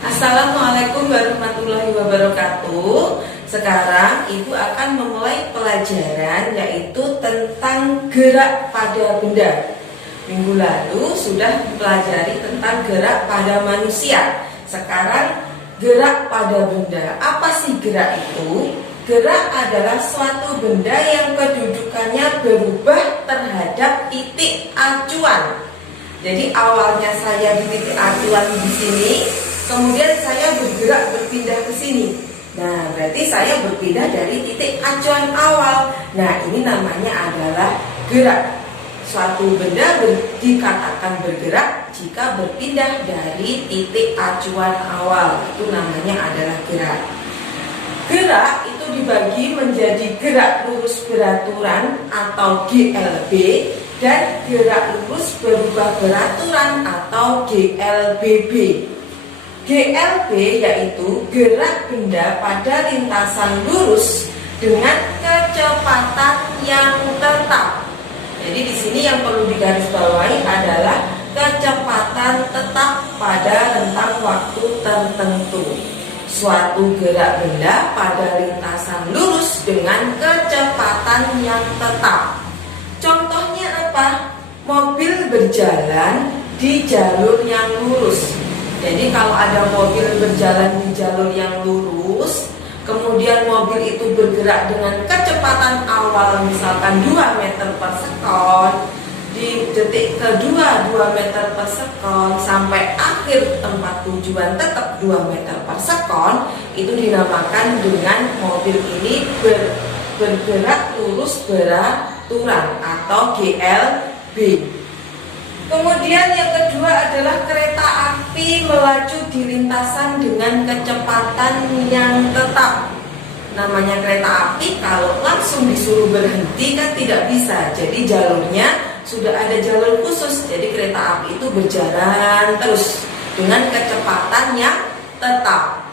Assalamualaikum warahmatullahi wabarakatuh. Sekarang Ibu akan memulai pelajaran yaitu tentang gerak pada benda. Minggu lalu sudah mempelajari tentang gerak pada manusia. Sekarang gerak pada benda. Apa sih gerak itu? Gerak adalah suatu benda yang kedudukannya berubah terhadap titik acuan. Jadi awalnya saya di titik acuan di sini, kemudian saya bergerak berpindah ke sini. Nah, berarti saya berpindah dari titik acuan awal. Nah, ini namanya adalah gerak. Suatu benda dikatakan bergerak jika berpindah dari titik acuan awal. Itu namanya adalah gerak. Gerak itu dibagi menjadi gerak lurus beraturan atau GLB dan gerak lurus berubah beraturan atau GLBB. GLB yaitu gerak benda pada lintasan lurus dengan kecepatan yang tetap. Jadi di sini yang perlu digarisbawahi adalah kecepatan tetap pada rentang waktu tertentu. Suatu gerak benda pada lintasan lurus dengan kecepatan yang tetap. Contohnya apa? Mobil berjalan di jalur yang lurus. Jadi kalau ada mobil berjalan di jalur yang lurus, kemudian mobil itu bergerak dengan kecepatan awal misalkan 2 meter per sekon, di detik kedua 2 meter per sekon, sampai akhir tempat tujuan tetap 2 meter per sekon, itu dinamakan dengan mobil ini bergerak lurus beraturan atau GLB. Kemudian yang kedua adalah kereta api melaju di lintasan dengan kecepatan yang tetap. Namanya kereta api kalau langsung disuruh berhenti kan tidak bisa. Jadi jalurnya sudah ada jalur khusus. Jadi kereta api itu berjalan terus dengan kecepatan yang tetap.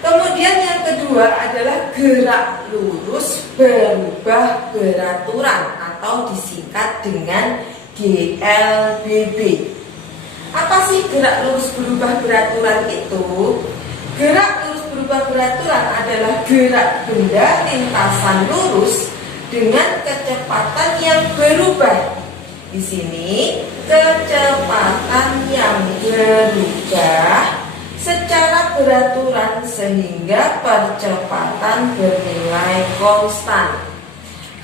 Kemudian yang kedua adalah gerak lurus berubah beraturan atau disingkat dengan GLBB. Apa sih gerak lurus berubah beraturan itu? Gerak lurus berubah beraturan adalah gerak benda lintasan lurus dengan kecepatan yang berubah. Di sini kecepatan yang berubah secara beraturan sehingga percepatan bernilai konstan.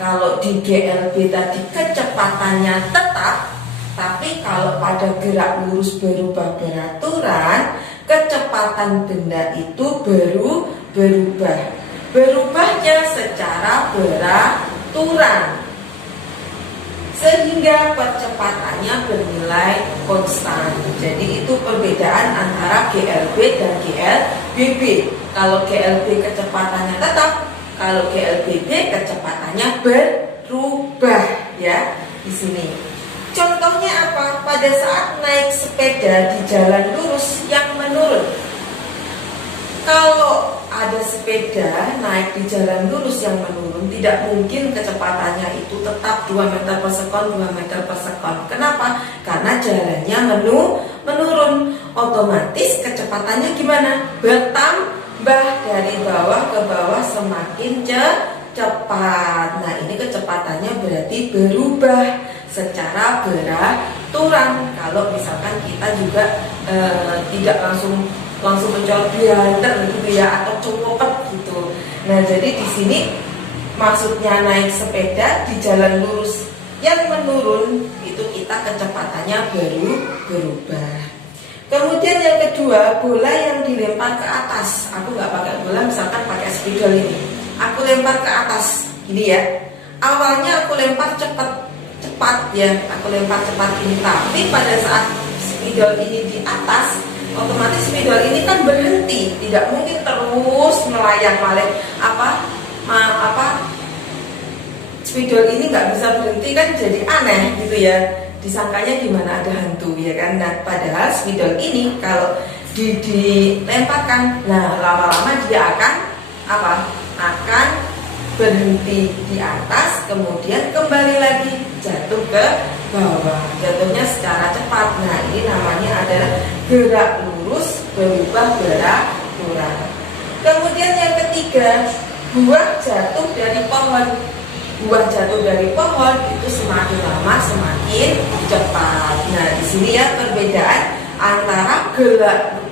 Kalau di GLB tadi kecepatannya tetap, tapi kalau pada gerak lurus berubah beraturan, kecepatan benda itu berubah. Berubahnya secara beraturan, sehingga percepatannya bernilai konstan. Jadi itu perbedaan antara GLB dan GLBB. Kalau GLB kecepatannya tetap, kalau GLBB kecepatannya berubah ya di sini. Contohnya apa? Pada saat naik sepeda di jalan lurus yang menurun. Kalau ada sepeda naik di jalan lurus yang menurun, tidak mungkin kecepatannya itu tetap 2 meter per sekon, 2 meter per sekon. Kenapa? Karena jalannya menurun. Otomatis kecepatannya gimana? Bertambah, dari bawah ke bawah semakin cepat. Nah, ini kecepatannya berarti berubah secara beraturan. Kalau misalkan kita juga tidak langsung mencolok bianter gitu ya, atau copet gitu. Nah, jadi di sini maksudnya naik sepeda di jalan lurus yang menurun itu kita kecepatannya berubah. Kemudian yang kedua, bola yang dilempar ke atas. Aku nggak pakai bola, misalkan pakai spidol ini. Aku lempar ke atas, gini ya. Awalnya aku lempar cepat ya, aku lempar cepat ini. Tapi pada saat spidol ini di atas, otomatis spidol ini kan berhenti, tidak mungkin terus melayang spidol ini nggak bisa berhenti kan, jadi aneh gitu ya. Disangkanya gimana ada hantu ya kan. Nah, padahal spidol ini kalau dilemparkan, nah lama-lama dia akan berhenti di atas, kemudian kembali lagi jatuh ke bawah, jatuhnya secara cepat. Nah, ini namanya adalah gerak lurus berubah beraturan. Kemudian yang ketiga, buah jatuh dari pohon. Buah jatuh dari pohon itu semakin lama semakin cepat. Nah, di sini ya perbedaan antara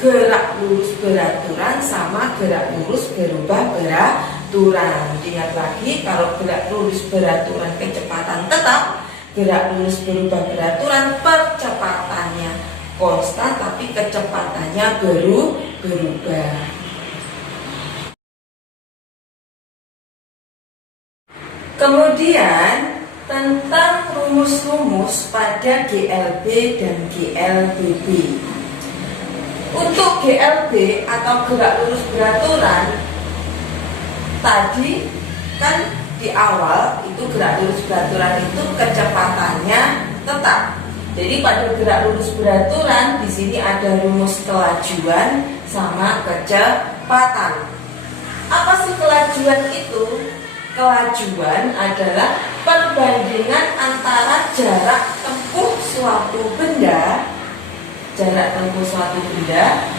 gerak lurus beraturan sama gerak lurus berubah beraturan. Ingat lagi, kalau gerak lurus beraturan kecepatan tetap, gerak lurus berubah beraturan percepatannya konstan tapi kecepatannya berubah. Kemudian tentang rumus-rumus pada GLB dan GLBB. Untuk GLB atau gerak lurus beraturan, tadi kan di awal itu gerak lurus beraturan itu kecepatannya tetap. Jadi pada gerak lurus beraturan di sini ada rumus kelajuan sama kecepatan. Apa sih kelajuan itu? Kelajuan adalah perbandingan antara jarak tempuh suatu benda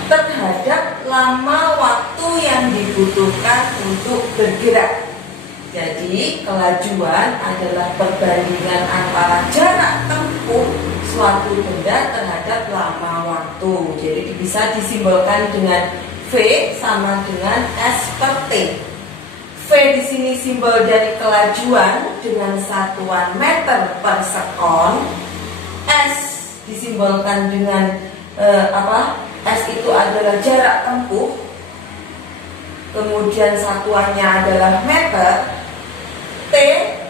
terhadap lama waktu yang dibutuhkan untuk bergerak. Jadi kelajuan adalah perbandingan antara jarak tempuh suatu benda terhadap lama waktu. Jadi bisa disimbolkan dengan V sama dengan S per T. V di sini simbol dari kelajuan dengan satuan meter per sekon. S disimbolkan dengan S itu adalah jarak tempuh. Kemudian satuannya adalah meter. T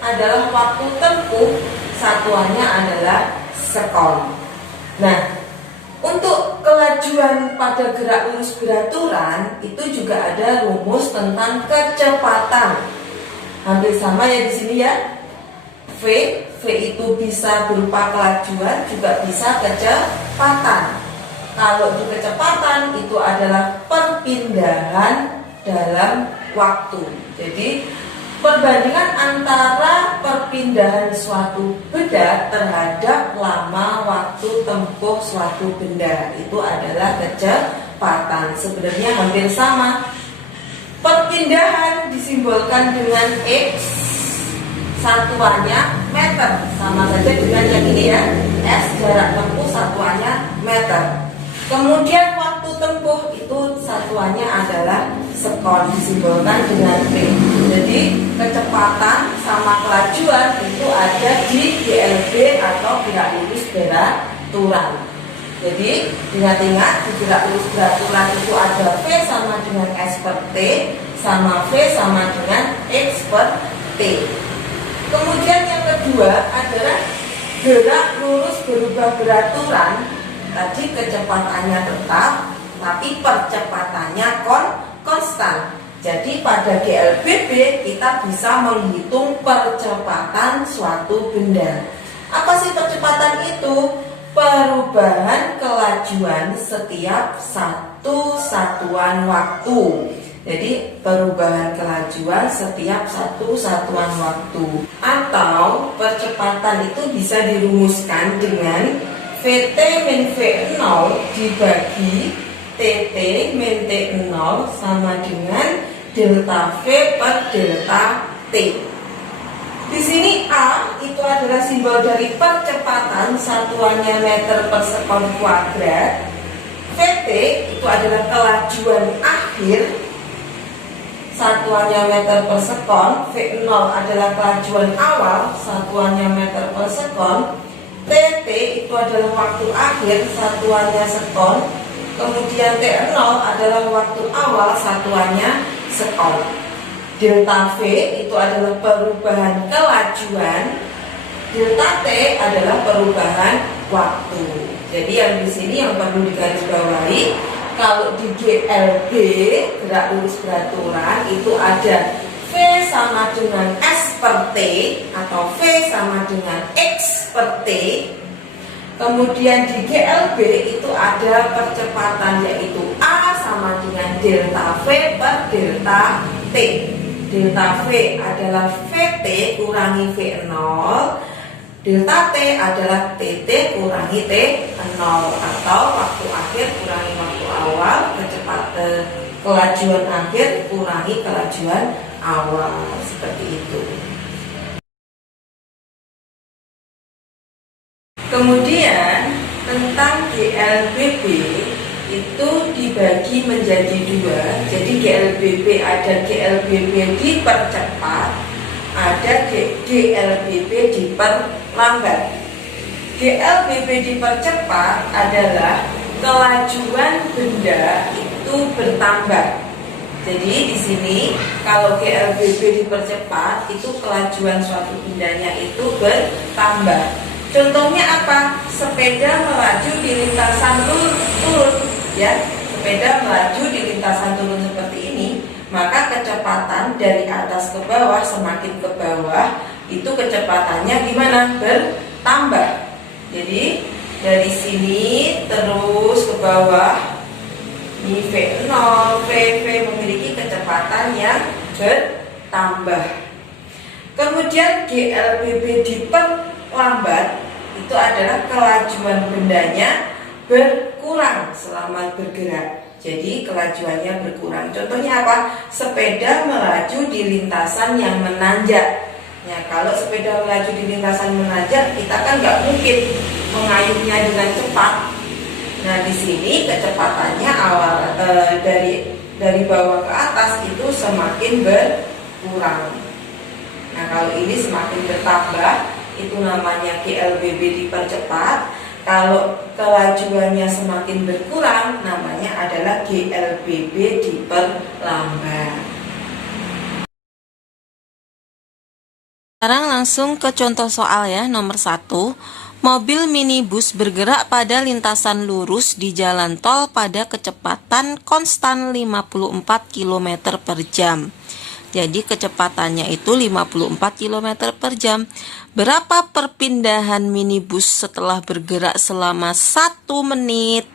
adalah waktu tempuh. Satuannya adalah sekon. Nah, untuk kelajuan pada gerak lurus beraturan itu juga ada rumus tentang kecepatan. Hampir sama ya di sini ya. V itu bisa berupa kelajuan, juga bisa kecepatan. Kalau di kecepatan itu adalah perpindahan dalam waktu. Jadi perbandingan antara perpindahan suatu benda terhadap lama waktu tempuh suatu benda itu adalah kecepatan. Sebenarnya hampir sama. Perpindahan disimbolkan dengan X, satuannya meter, sama saja dengan yang ini ya. S jarak tempuh satuannya meter. Kemudian waktu tempuh itu satuannya adalah sekon, disimbolkan dengan P. Jadi kecepatan sama kelajuan itu ada di GLB atau gerak lurus beraturan. Jadi ingat-ingat di gerak lurus beraturan itu ada V sama dengan S per T sama V sama dengan X per T. Kemudian yang kedua adalah gerak lurus berubah beraturan. Tadi kecepatannya tetap, tapi percepatannya konstan. Jadi pada GLBB kita bisa menghitung percepatan suatu benda. Apa sih percepatan itu? Perubahan kelajuan setiap satu satuan waktu. Jadi perubahan kelajuan setiap satu satuan waktu. Atau percepatan itu bisa dirumuskan dengan VT min V0 dibagi TT min T0 sama dengan delta V per delta T. Di sini A itu adalah simbol dari percepatan, satuannya meter per sekon kuadrat. VT itu adalah kelajuan akhir, satuannya meter per sekon. V0 adalah kelajuan awal, satuannya meter per sekon. TT itu adalah waktu akhir, satuannya sekon. Kemudian T0 adalah waktu awal, satuannya sekon. Delta V itu adalah perubahan kelajuan. Delta T adalah perubahan waktu. Jadi yang di sini yang perlu digarisbawahi, kalau di GLB gerak lurus beraturan itu ada V sama dengan S per T atau V sama dengan X per T. Kemudian di GLB itu ada percepatan yaitu A sama dengan delta V per delta T. Delta V adalah VT kurangi V0, delta T adalah TT kurangi T0 atau waktu akhir kurangi waktu awal. awal, kelajuan akhir kurangi kelajuan awal, seperti itu. Kemudian tentang GLBB itu dibagi menjadi dua. Jadi GLBB ada GLBB dipercepat, ada GLBB diperlambat. GLBB dipercepat adalah kelajuan benda itu bertambah. Jadi di sini kalau GLBB dipercepat itu kelajuan suatu bendanya itu bertambah. Contohnya apa? Sepeda melaju di lintasan turun, ya. Sepeda melaju di lintasan turun seperti ini, maka kecepatan dari atas ke bawah semakin ke bawah itu kecepatannya gimana? Bertambah. Jadi dari sini terus ke bawah. Ini V0, VV memiliki kecepatan yang bertambah. Kemudian GLBB diperlambat itu adalah kelajuan bendanya berkurang selama bergerak. Jadi kelajuannya berkurang. Contohnya apa? Sepeda melaju di lintasan yang menanjak. Ya, kalau sepeda melaju di lintasan menanjak, kita kan nggak mungkin mengayuhnya dengan cepat. Nah, di sini kecepatannya dari bawah ke atas itu semakin berkurang. Nah, kalau ini semakin bertambah, itu namanya GLBB dipercepat. Kalau kelajuannya semakin berkurang, namanya adalah GLBB diperlambat. Sekarang langsung ke contoh soal ya, nomor 1. Mobil minibus bergerak pada lintasan lurus di jalan tol pada kecepatan konstan 54 km per jam. Jadi kecepatannya itu 54 km per jam. Berapa perpindahan minibus setelah bergerak selama 1 menit?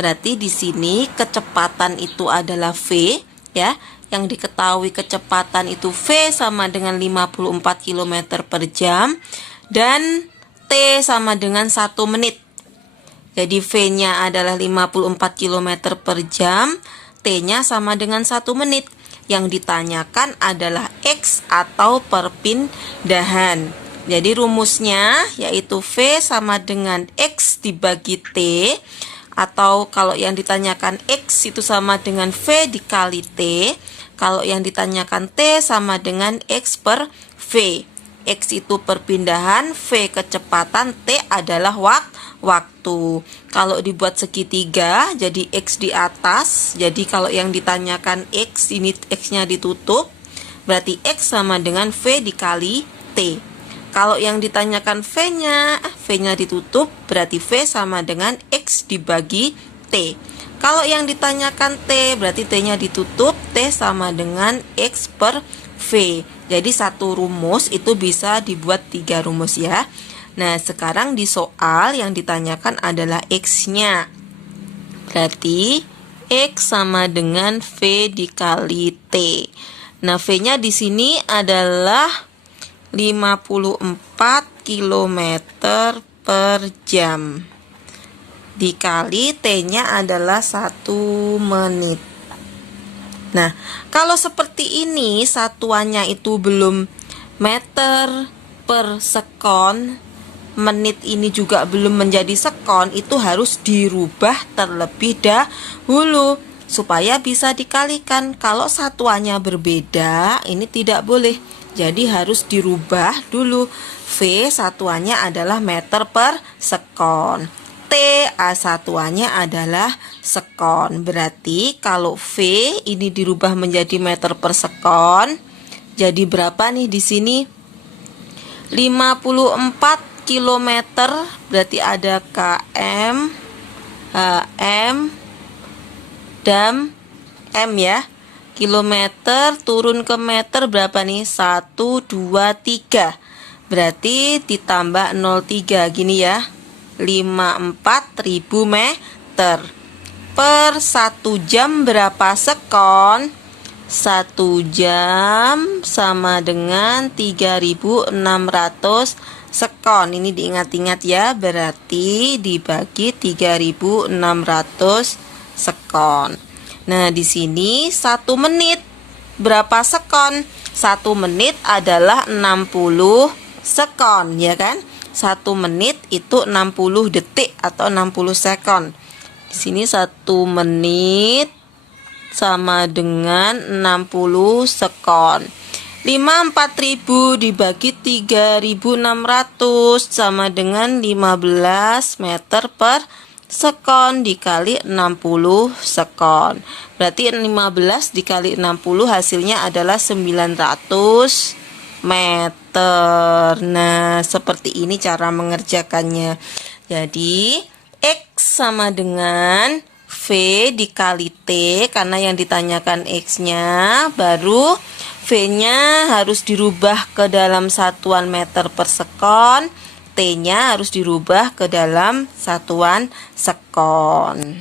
Berarti di sini kecepatan itu adalah V, ya. Yang diketahui kecepatan itu V sama dengan 54 km per jam dan T sama dengan 1 menit. Jadi V-nya adalah 54 km per jam, T-nya sama dengan 1 menit. Yang ditanyakan adalah X atau perpindahan. Jadi rumusnya yaitu V sama dengan X dibagi T, atau kalau yang ditanyakan X itu sama dengan V dikali T. Kalau yang ditanyakan T sama dengan X per V. X itu perpindahan, V kecepatan, T adalah waktu. Kalau dibuat segitiga, jadi X di atas. Jadi kalau yang ditanyakan X, ini X-nya ditutup. Berarti X sama dengan V dikali T. Kalau yang ditanyakan V-nya ditutup, berarti V sama dengan X dibagi T. Kalau yang ditanyakan T, berarti T-nya ditutup, T sama dengan X per V. Jadi satu rumus itu bisa dibuat 3 rumus ya. Nah, sekarang di soal yang ditanyakan adalah X-nya. Berarti X sama dengan V dikali T. Nah, V-nya di sini adalah 54 km per jam. Dikali T-nya adalah 1 menit. Nah, kalau seperti ini satuannya itu belum meter per sekon, menit ini juga belum menjadi sekon, itu harus dirubah terlebih dahulu supaya bisa dikalikan. Kalau satuannya berbeda, ini tidak boleh. Jadi harus dirubah dulu. V satuannya adalah meter per sekon. T satuannya adalah sekon. Berarti kalau V ini dirubah menjadi meter per sekon, jadi berapa nih di sini? 54 km, berarti ada km, hm, dan m ya. Kilometer turun ke meter berapa nih? 1, 2, 3. Berarti ditambah 0,3 gini ya. 54.000 meter. Per 1 jam berapa sekon? 1 jam sama dengan 3.600 sekon. Ini diingat-ingat ya. Berarti dibagi 3.600 sekon. Nah, di sini 1 menit berapa sekon? 1 menit adalah 60 sekon, ya kan? 1 menit itu 60 detik atau 60 sekon. Di sini 1 menit sama dengan 60 sekon. 54.000 dibagi 3.600 sama dengan 15 meter per sekon dikali 60 sekon. Berarti 15 dikali 60 hasilnya adalah 900 meter. Nah, seperti ini cara mengerjakannya. Jadi, X sama dengan V dikali T, karena yang ditanyakan X-nya, baru V-nya harus dirubah ke dalam satuan meter per sekon, T-nya harus dirubah ke dalam satuan sekon.